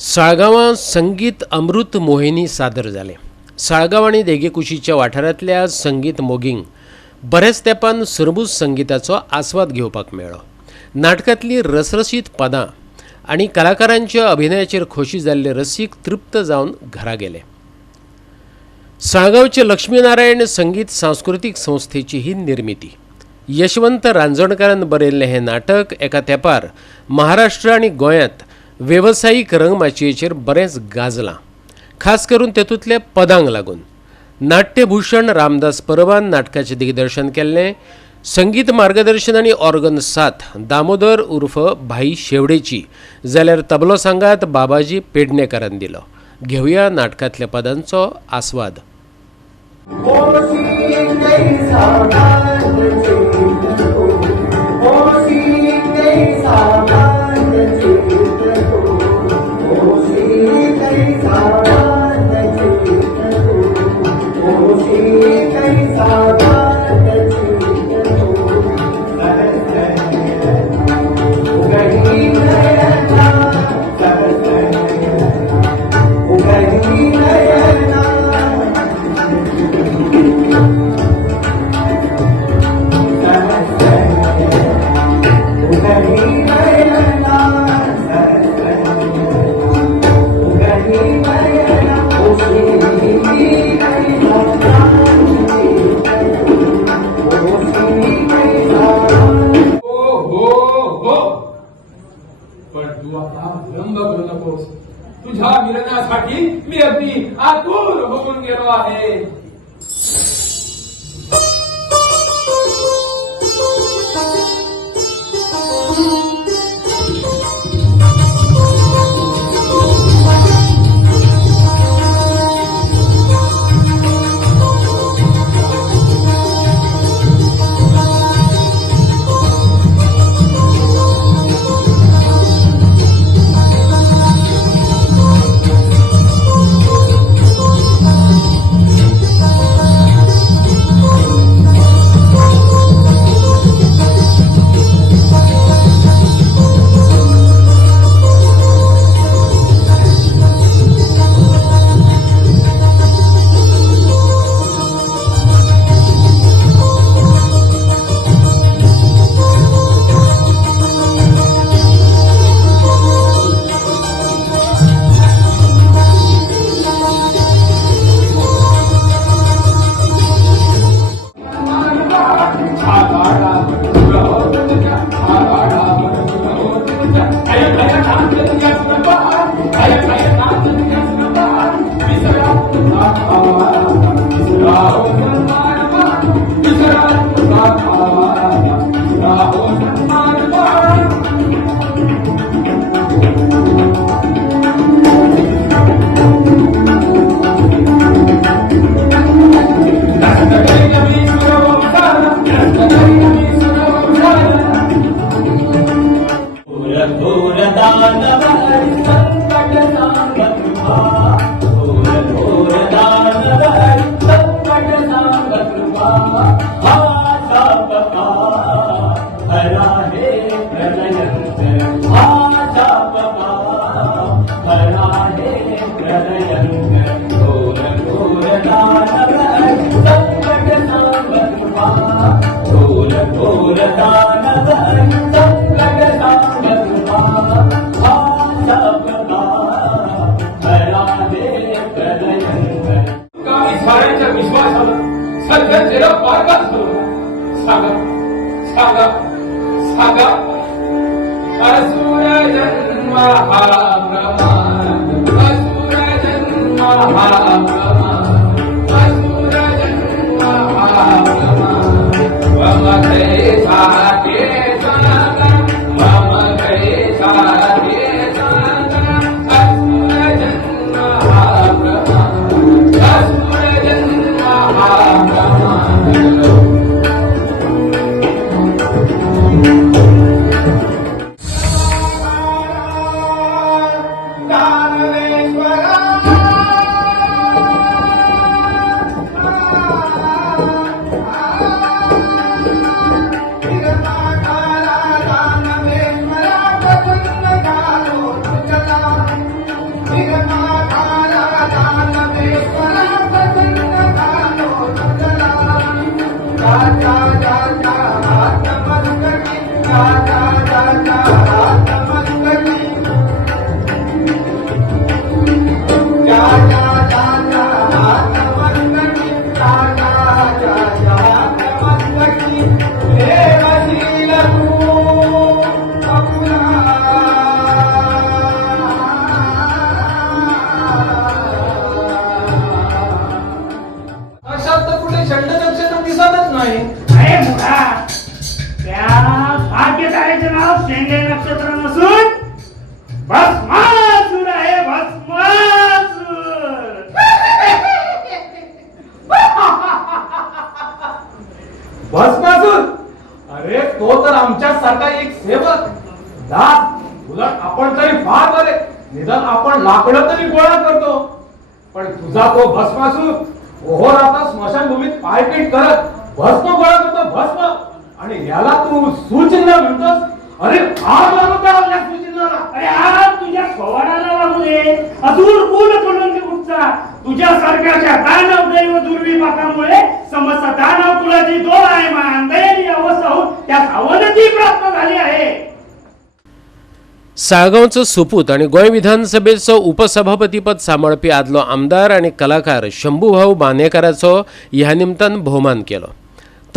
साळगांवां संगीत अमृत मोहिनी सादर जाले. साळगांव आनी देगेकुशीच्या वाठारांतल्या संगीत मोगींक बरेच तेंपान सरबूज संगीताचो आस्वाद घेवपाक मेळ्ळो. नाटकांतलीं रसरशीत पदां आनी कलाकारांच्या अभिनयाचेर खोशी जाल्ले रसीक तृप्त जावन घरा गेले. साळगांवचे लक्ष्मीनारायण संगीत सांस्कृतीक संस्थेची ही निर्मिती. यशवंत रांजणकारान बरयल्लें हें नाटक एका तेंपार महाराष्ट्र आनी गोंयांत वेवसायीक रंगमाचयेचेर बरेंच गाजलां, खास करून तेतूंतल्या पदांक लागून. नाट्यभूषण रामदास परबान नाटकाचें दिग्दर्शन केल्लें. संगीत मार्गदर्शन आनी ऑर्गन साथ दामोदर उर्फ भाई शेवडेची, जाल्यार तबलो सांगात बाबाजी पेडणेकारान दिलो. घेवया नाटकांतल्या पदांचो आस्वाद. तुझ्या मिलनासाठी मी अगदी आतुर होऊन गेलो आहे. अशात तर कुठे षंड नक्षत्र दिसतच नाही. अरे मुळा त्या भाग्यतारेचे नाव शेंगे नक्षत्र नसून भस्मासूर आहे. भस्मासूर भस्मासूर. अरे तो तर आमच्यासारखा एक सेवक दास. उलट आपण तरी फार बरे, निदान आपण लाकडं तरी गोळा करतो. पण तुझा तो भस्मासूर ओहोर आता स्मशानभूमीत पायपीट करत भस्म गोळा करतो. भस्म. आणि याला तू सुचिन्ह म्हणतोस. अरे आग लागू द्या आपल्या सुचिन्हाला. अरे आज तुझ्या खवाडाला लागू दे. अजून पूर्ण कलंकी कुठचा तुझ्यासारख्याच्या दानव दैव दुर्विपाकामुळे समस्त दानव कुलाची डोळायमान दयनीय अवस्था होऊन त्यात अवनती प्राप्त झाली आहे. साळगावचं सुपूत आणि गोंय विधानसभेचं उपसभापतीपद सांबाळपी आदलो आमदार आणि कलाकार शंभूभाऊ बानेकाराचो ह्या निमतान भोवमान केलो.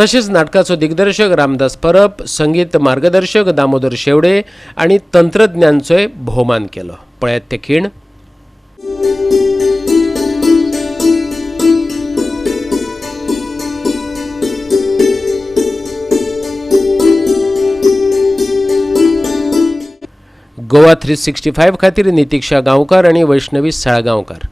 तशेंच नाटकाचो दिग्दर्शक रामदास परब, संगीत मार्गदर्शक दामोदर शेवडे आणि तंत्रज्ञांचोय भोवमान केलो. पळयात ते खीण. गोवा 365 खातीर नितीक्षा गांवकार आणि वैष्णवी साळगांवकार.